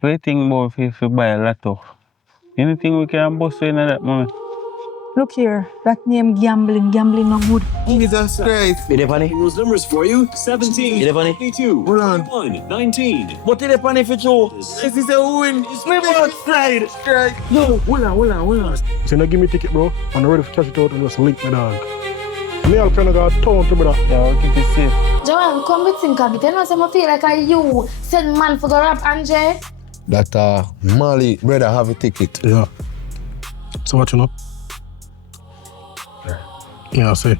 What do you think about if you buy a lotto? Anything we can bust in at that moment? Look here, that name gambling no good. Jesus Christ. Is it funny? Those numbers for you: 17, Is it funny? 22, Hold on. 21, 19. What is it funny for you? This is a win. It's me outside. Christ. Yo, hold on. So now give me a ticket, bro. I'm ready to cash it out and just link my dog. Me all kind of got town to brother. Yeah, we'll keep it safe. Joel, come with think of it. You know, so I feel like you send man for go rap Andre. That Mali brother have a ticket. Yeah. So what you know? Yeah, I say.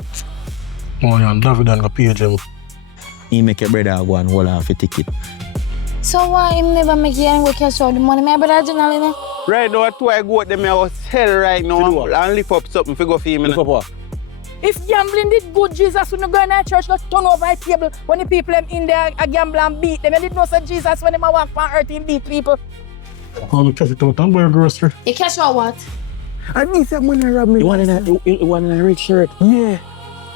Oh, yeah, and David and go pay him. He make your brother go and hold off a ticket. So why him never make you and go cash out the money? My brother generally, you know? Right now, two I go at them, I was hell right now and lift up something for go for him. Lift up what? If gambling did good, Jesus would not go in that church, not turn over a table when the people them in there a gamble and beat them. You didn't know say Jesus when them a walk on earth and beat people. I'll cash it out and buy a grocery. You cash out what? I need some money rob me. You want in a rich shirt? Yeah.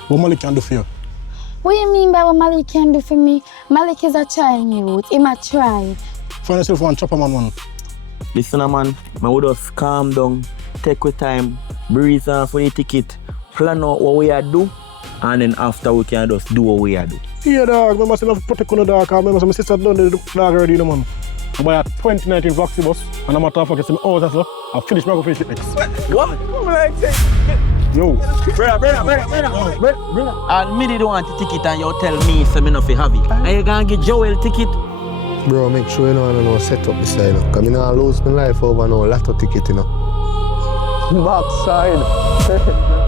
What Malik can do for you? What do you mean by what Malik can do for me? Malik is a trying youth. He might try. Find yourself one chopper man. Listen, man, I would just calm down, take your time, breathe off for the ticket, plan out what we are do, and then after we can just do what we are do. Yeah, dog. Remember, I still have to protect the dog. I remember my sister done the dog already, you know, man. I buy a 2019 Voxy bus, and I'm at the fucking house as well. I finish my fish next. What? Yo. Brother. And me didn't want the ticket and you tell me so me not fi have it. And you gonna get Joel ticket? Bro, make sure you know I don't set up this side. Because I don't lose my life over no lotto ticket, you know.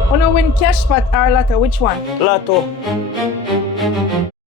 Wanna win cash pot or lotto? Which one? Lotto.